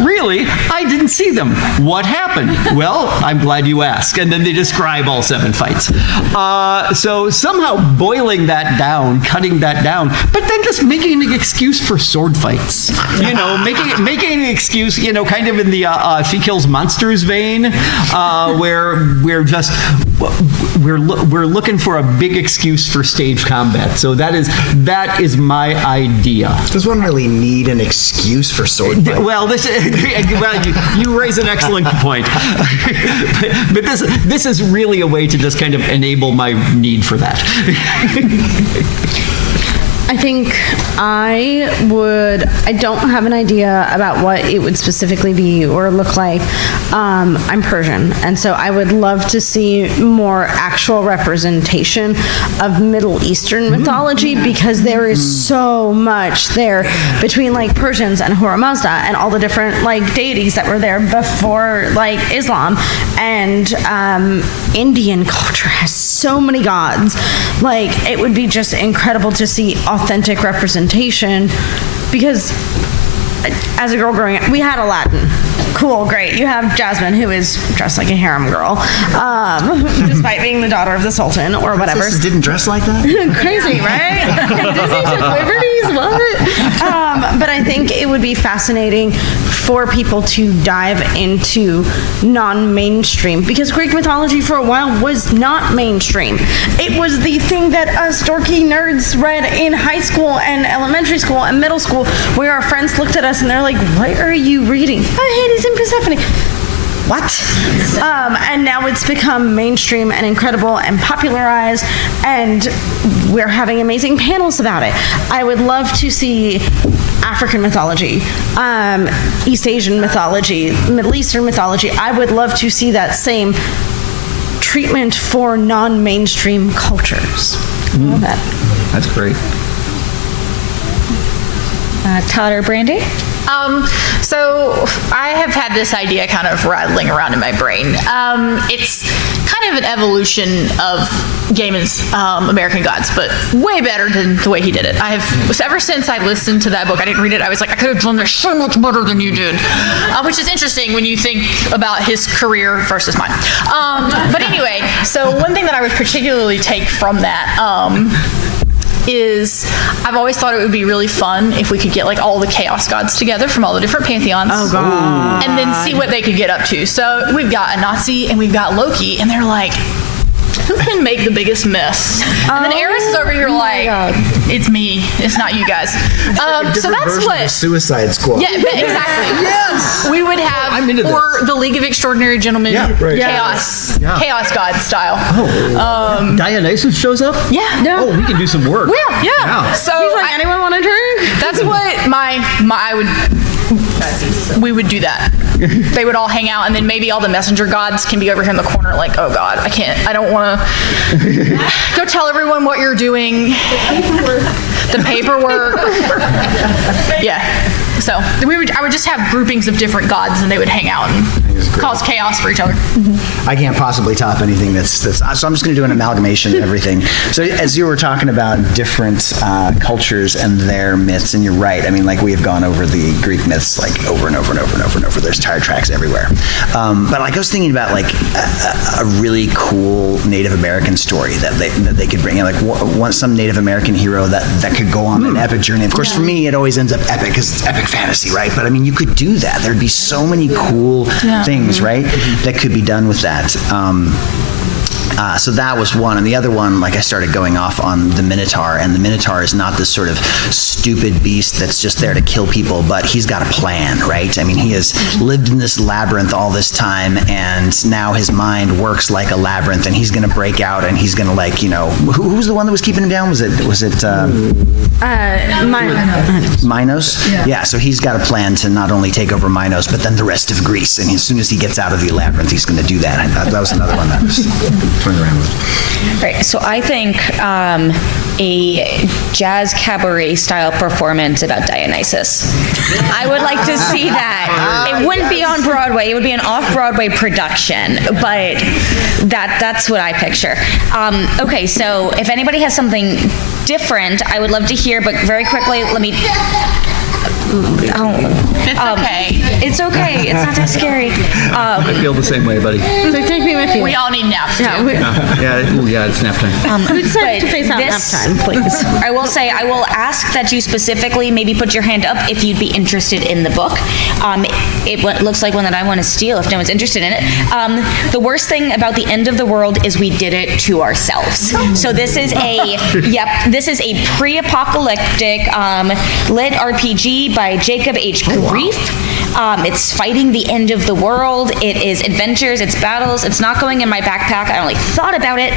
Really? I didn't see them. What happened? Well, I'm glad you asked. And then they describe all 7 fights. So somehow boiling that down, cutting that down, but then just making an excuse for sword fights. Making an excuse, kind of in the She Kills Monsters vein, where we're looking for a big excuse for stage combat. So that is my idea. Does one really need an excuse for sword fight? Well, you raise an excellent point. but this is really a way to just kind of enable my need for that. I think I don't have an idea about what it would specifically be or look like. I'm Persian, and so I would love to see more actual representation of Middle Eastern mythology, because there is so much there between like Persians and Ahura Mazda and all the different like deities that were there before like Islam, and Indian culture has so many gods. Like, it would be just incredible to see authentic representation, because as a girl growing up, we had Aladdin. Cool, great. You have Jasmine, who is dressed like a harem girl, despite being the daughter of the Sultan or whatever. Princesses didn't dress like that? Crazy, right? Disney took liberties, what? But I think it would be fascinating for people to dive into non-mainstream, because Greek mythology for a while was not mainstream. It was the thing that us dorky nerds read in high school and elementary school and middle school, where our friends looked at us and they're like, what are you reading? Oh, Hades and Persephone. What? And now it's become mainstream and incredible and popularized, and we're having amazing panels about it. I would love to see African mythology, East Asian mythology, Middle Eastern mythology. I would love to see that same treatment for non-mainstream cultures. All that. That's great. Todd or Brandy? So I have had this idea kind of rattling around in my brain. It's kind of an evolution of Gaiman's American Gods, but way better than the way he did it. Ever since I listened to that book, I didn't read it, I was like, I could have done this so much better than you did. Which is interesting when you think about his career versus mine. But anyway, so one thing that I would particularly take from that is I've always thought it would be really fun if we could get like all the chaos gods together from all the different pantheons. Oh God. And then see what they could get up to. So we've got a Nazi and we've got Loki, and they're like, who can make the biggest mess? And then Eris is over here like, it's me, it's not you guys. So that's what Suicide Squad. Yeah, exactly. Yes. We would have, I'm into or this. the League of Extraordinary Gentlemen, chaos god style. Oh, Dionysus shows up? Yeah. Oh, we can do some work. Yeah. So He's like, anyone want a drink? that's what we would do that. They would all hang out, and then maybe all the messenger gods can be over here in the corner like, oh God, I don't want to go tell everyone what you're doing. The paperwork. Yeah. So I would just have groupings of different gods, and they would hang out and cause chaos for each other. I can't possibly top anything that's so I'm just going to do an amalgamation of everything. So as you were talking about different cultures and their myths, and you're right, I mean, like, we have gone over the Greek myths like over and over and over and over and over. There's tire tracks everywhere. But like, I was thinking about like a really cool Native American story that they could bring in, like some Native American hero that could go on an epic journey. Of course, for me, it always ends up epic because it's epic fantasy, right? But I mean, you could do that. There'd be so many cool things, right, that could be done with that. So that was one. And the other one, like, I started going off on the Minotaur, and the Minotaur is not this sort of stupid beast that's just there to kill people, but he's got a plan, right? I mean, he has lived in this labyrinth all this time, and now his mind works like a labyrinth, and he's going to break out, and he's going to, like, you know, who was the one that was keeping him down? Was it Minos? Yeah, so he's got a plan to not only take over Minos, but then the rest of Greece, and as soon as he gets out of the labyrinth, he's going to do that. That was another one that was turned around with. Right, so I think a jazz cabaret style performance about Dionysus. I would like to see that. It wouldn't be on Broadway, it would be an off-Broadway production, but that's what I picture. Okay, so if anybody has something different, I would love to hear, but very quickly, let me... It's okay. It's okay. It's not that scary. I feel the same way, buddy. So take me with you. We all need naps too. Yeah, it's nap time. We decided to face out nap time, please. I will say, I will ask that you specifically maybe put your hand up if you'd be interested in the book. It looks like one that I want to steal if no one's interested in it. The worst thing about the end of the world is we did it to ourselves. So this is a pre-apocalyptic lit RPG by Jacob H. Grief. It's fighting the end of the world. It is adventures. It's battles. It's not going in my backpack. I only thought about it.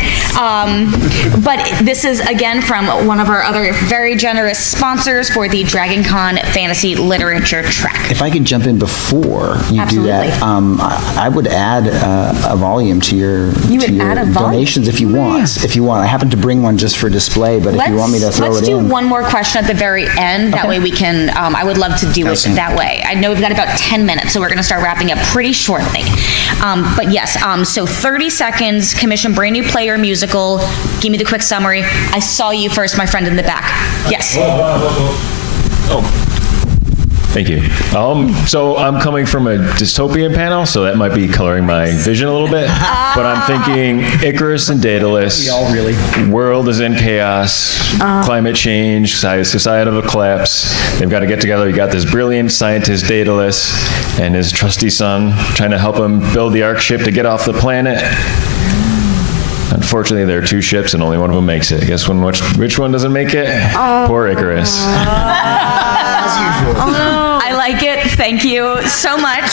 But this is, again, from one of our other very generous sponsors for the Dragon Con Fantasy Literature Track. If I could jump in before you Absolutely. do that, I would add a volume to your, donations if you want. If you want, I happen to bring one just for display, but if you want me to throw it in. Let's do one more question at the very end. That way we can, I would love to do it that way. I know we've got about 10 minutes, so we're going to start wrapping up pretty shortly. But yes, so 30 seconds, commission brand new play or musical. Give me the quick summary. I saw you first, my friend in the back. Yes. Thank you. So I'm coming from a dystopian panel, so that might be coloring my vision a little bit. But I'm thinking Icarus and Daedalus. We all really. World is in chaos. Climate change. Societal collapse. They've got to get together. You got this brilliant scientist Daedalus and his trusty son trying to help him build the Ark ship to get off the planet. Unfortunately, there are two ships and only one of them makes it. Guess which one doesn't make it? Poor Icarus. As usual. I like it. Thank you so much.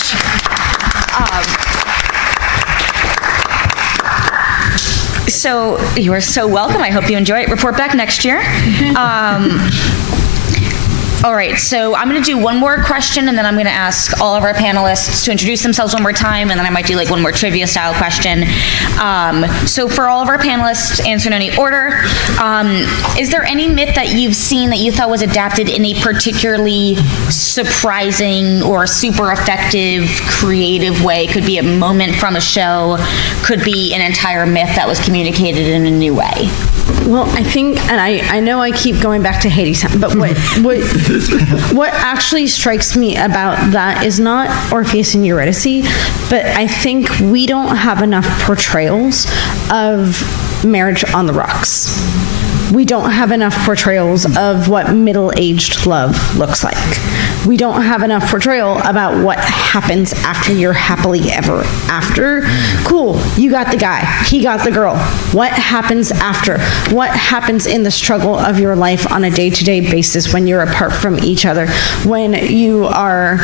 So you are so welcome. I hope you enjoy it. Report back next year. All right, so I'm going to do one more question, and then I'm going to ask all of our panelists to introduce themselves one more time, and then I might do like one more trivia-style question. So for all of our panelists, answer in any order. Is there any myth that you've seen that you thought was adapted in a particularly surprising or super effective, creative way? Could be a moment from a show, could be an entire myth that was communicated in a new way. Well, I think, and I know I keep going back to Hadestown, but what actually strikes me about that is not Orpheus and Eurydice, but I think we don't have enough portrayals of marriage on the rocks. We don't have enough portrayals of what middle-aged love looks like. We don't have enough portrayal about what happens after you're happily ever after. Cool, you got the guy, he got the girl. What happens after? What happens in the struggle of your life on a day-to-day basis when you're apart from each other? When you are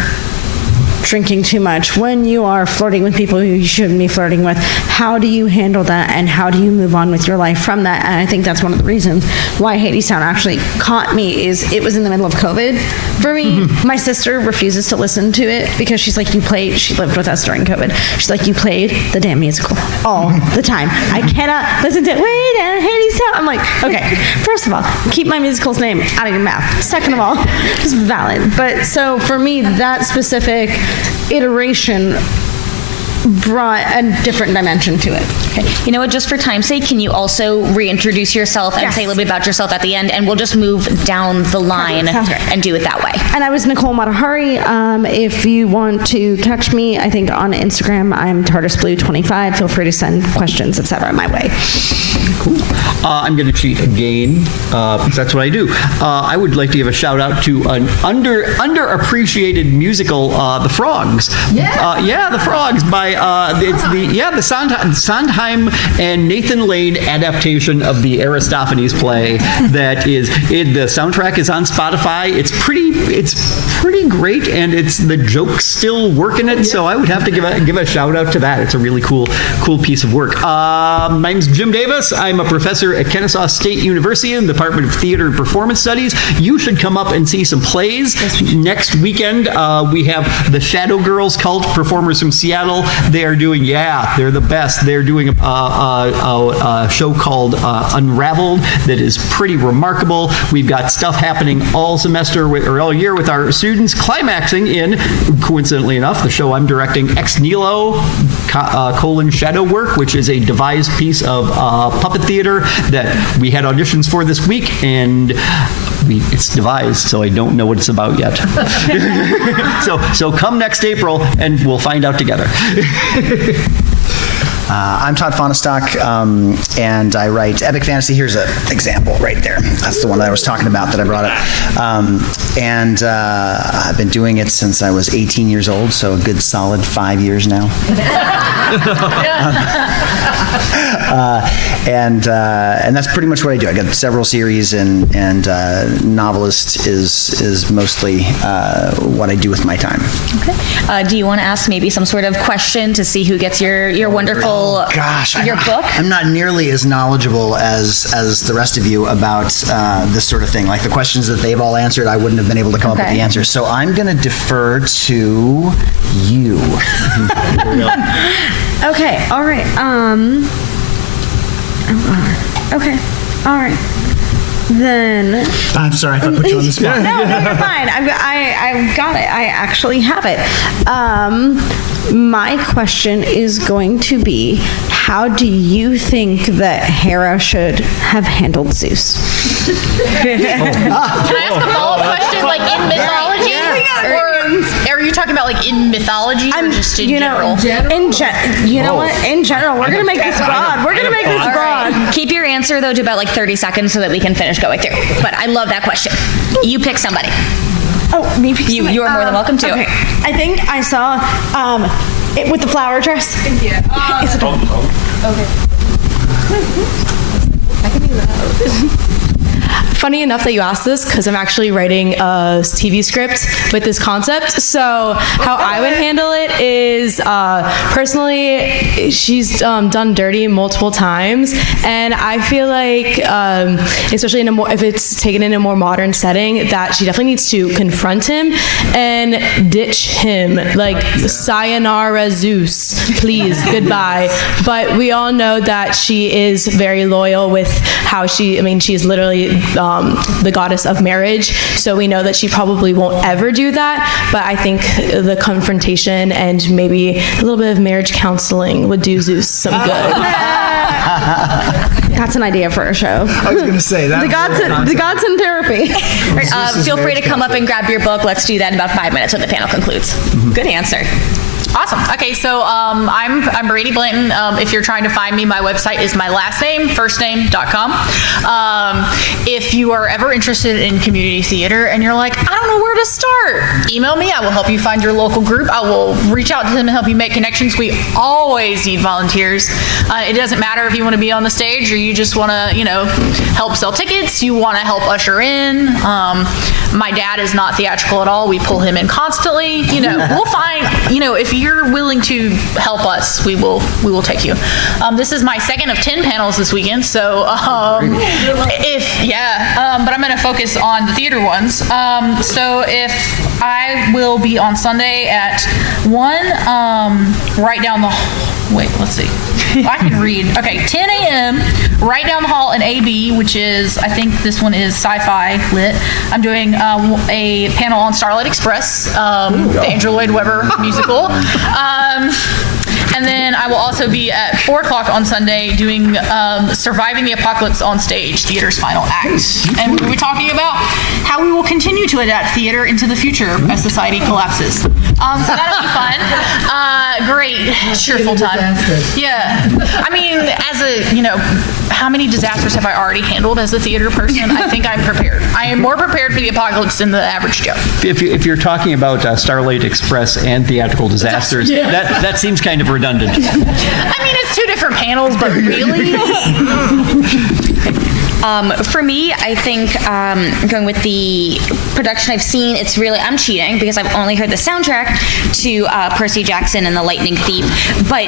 drinking too much, when you are flirting with people who you shouldn't be flirting with? How do you handle that, and how do you move on with your life from that? And I think that's one of the reasons why Hadestown actually caught me, is it was in the middle of COVID for me. My sister refuses to listen to it because she's like, she lived with us during COVID. She's like, you played the damn musical all the time. I cannot listen to it. Wait, Hadestown. I'm like, okay, first of all, keep my musical's name out of your mouth. Second of all, it's valid. But so for me, that specific iteration brought a different dimension to it. Okay. You know what, just for time's sake, can you also reintroduce yourself and say a little bit about yourself at the end, and we'll just move down the line and do it that way. And I was Nicole Matahari. If you want to catch me, I think on Instagram, I'm TardisBlue25. Feel free to send questions, etc. my way. Cool. I'm going to cheat again, because that's what I do. I would like to give a shout out to an underappreciated musical, The Frogs. Yeah. The Frogs by the Sondheim and Nathan Lane adaptation of the Aristophanes play. That is, the soundtrack is on Spotify. It's pretty great, and the joke's still working it. So I would have to give a shout out to that. It's a really cool piece of work. My name's Jim Davis. I'm a professor at Kennesaw State University in the Department of Theater and Performance Studies. You should come up and see some plays. Next weekend, we have the Shadow Girls Cult, performers from Seattle. They are doing, they're the best. They're doing a show called Unraveled that is pretty remarkable. We've got stuff happening all semester or all year with our students, climaxing in, coincidentally enough, the show I'm directing, Ex Nihilo, Shadow Work, which is a devised piece of puppet theater that we had auditions for this week, and it's devised, so I don't know what it's about yet. So come next April, and we'll find out together. I'm Todd Fonestock, and I write epic fantasy. Here's an example right there. That's the one that I was talking about that I brought up. And I've been doing it since I was 18 years old, so a good solid 5 years now. And that's pretty much what I do. I got several series, and novelist is mostly what I do with my time. Okay. Do you want to ask maybe some sort of question to see who gets your wonderful your book? I'm not nearly as knowledgeable as the rest of you about this sort of thing. Like the questions that they've all answered, I wouldn't have been able to come up with the answers. So I'm going to defer to you. Okay. All right. Okay. All right. Then. I'm sorry if I put you on the spot. No, you're fine. I've got it. I actually have it. My question is going to be, how do you think that Hera should have handled Zeus? Can I ask a follow-up question, like in mythology? Or are you talking about like in mythology or just in general? In general, we're going to make this broad. We're going to make this broad. Right. Keep your answer, though, to about like 30 seconds so that we can finish going through. But I love that question. You pick somebody. Oh, me pick somebody. You are more than welcome to. Okay. I think I saw it with the flower dress. Yeah. It's adorable. Okay. I can do that. Funny enough that you asked this, because I'm actually writing a TV script with this concept. So how I would handle it is, personally, she's done dirty multiple times, and I feel like, especially if it's taken in a more modern setting, that she definitely needs to confront him and ditch him. Like, sayonara Zeus, please, goodbye. But we all know that she is very loyal with how she is literally the goddess of marriage, so we know that she probably won't ever do that, but I think the confrontation and maybe a little bit of marriage counseling would do Zeus some good. That's an idea for a show. I was going to say that. The gods in therapy. Right, feel free to come up and grab your book. Let's do that in about 5 minutes when the panel concludes. Good answer. Awesome. Okay, so I'm Brady Blanton. If you're trying to find me, my website is my last name, firstname.com. If you are ever interested in community theater and you're like, I don't know where to start, email me. I will help you find your local group. I will reach out to them and help you make connections. We always need volunteers. It doesn't matter if you want to be on the stage or you just want to, help sell tickets. You want to help usher in. My dad is not theatrical at all. We pull him in constantly. We'll find, if you're willing to help us, we will take you. This is my second of 10 panels this weekend, so but I'm going to focus on the theater ones. So if I will be on Sunday at 1, right down the, let's see. I can read. Okay, 10 a.m. right down the hall in AB, which is, I think this one is sci-fi lit. I'm doing a panel on Starlight Express, the Andrew Lloyd Webber musical. And then I will also be at 4 o'clock on Sunday doing Surviving the Apocalypse on Stage, theater's final act. And we will be talking about how we will continue to adapt theater into the future as society collapses. So that'll be fun. Great, cheerful time. Yeah. How many disasters have I already handled as a theater person? I think I'm prepared. I am more prepared for the apocalypse than the average Joe. If you're talking about Starlight Express and theatrical disasters, that seems kind of redundant. It's 2 different panels, but really? For me, I think going with the production I've seen, it's really, I'm cheating because I've only heard the soundtrack to Percy Jackson and the Lightning Thief, but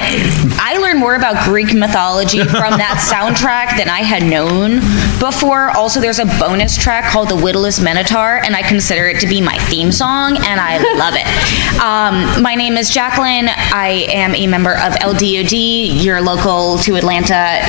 I learned more about Greek mythology from that soundtrack than I had known before. Also, there's a bonus track called The Witless Minotaur, and I consider it to be my theme song, and I love it. My name is Jacqueline. I am a member of LDOD, your local to Atlanta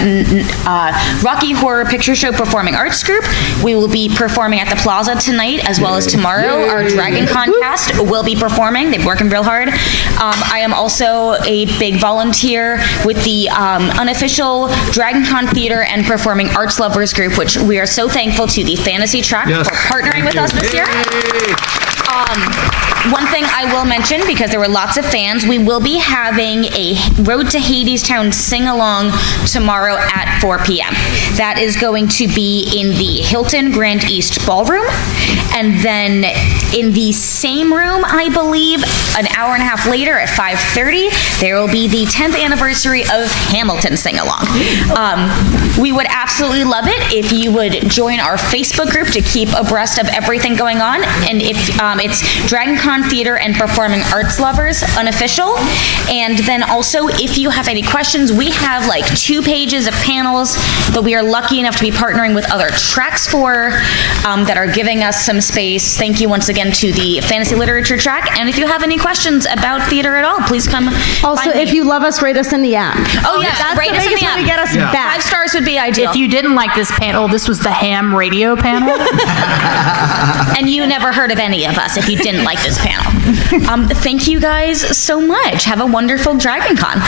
Rocky Horror Picture Show performing arts group. We will be performing at the Plaza tonight as well as tomorrow. Our Dragon Con cast will be performing. They're working real hard. I am also a big volunteer with the unofficial Dragon Con Theater and Performing Arts Lovers group, which we are so thankful to the Fantasy Track for partnering with us this year. One thing I will mention, because there were lots of fans, we will be having a Road to Hadestown sing-along tomorrow at 4 p.m. That is going to be in the Hilton Grand East Ballroom. And then in the same room, I believe, an hour and a half later at 5:30, there will be the 10th anniversary of Hamilton sing-along. We would absolutely love it if you would join our Facebook group to keep abreast of everything going on. And if it's Dragon Con Theater and Performing Arts Lovers Unofficial. And then also, if you have any questions, we have like 2 pages of panels that we are lucky enough to be partnering with other tracks for that are giving us some space. Thank you once again to the Fantasy Literature track. And if you have any questions about theater at all, please come. Also, if you love us, rate us in the app. Oh yeah, that's rate the us in biggest the way app. to get us back. 5 stars would be ideal. If you didn't like this panel, this was the ham radio panel. And you never heard of any of us if you didn't like this panel. Thank you guys so much. Have a wonderful Dragon Con.